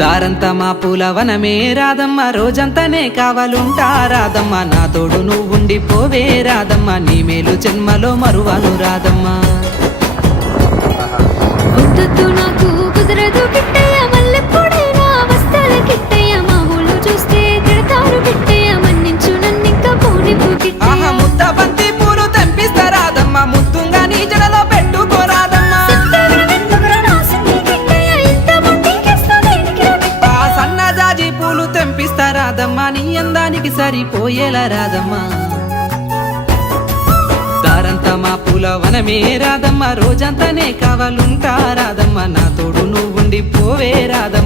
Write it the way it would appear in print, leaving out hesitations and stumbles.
దారంతా మా పూలవనమే రాదమ్మ, రోజంతానే కావాలుంటా రాదమ్మ, నా తోడు నువ్వుండి పోవే రాదమ్మ, నీ మేలు జన్మలో మరువను రాదమ్మ. వద్దొద్దు నాకు కుదరదు కిట్టయ్య, మల్లెప్పుడైనా వస్తాల కిట్టయ్య, మా ఊళ్ళో చూస్తే తిడతారు కిట్టయ్య, మన్నించు నన్నింకా పోనివ్వు కిట్టయ్య. ఆహా ముద్ద బంతి పూలు తెంపిస్తా రాదమ్మ, ముద్దుంగా నీ జడలో పెట్టుకోరాదమ్మ. ఆ సన్నజాజి పూలు తెంపిస్తా రాదమ్మ, నీ అందానికి సరిపోయేలా రాదమ్మ. దారంతా మా పూలవనమే రాదమ్మ, రోజంతానే కావాలుంటా రాదమ్మ, నా తోడు నువ్వుండి పోవే రాదమ్మ.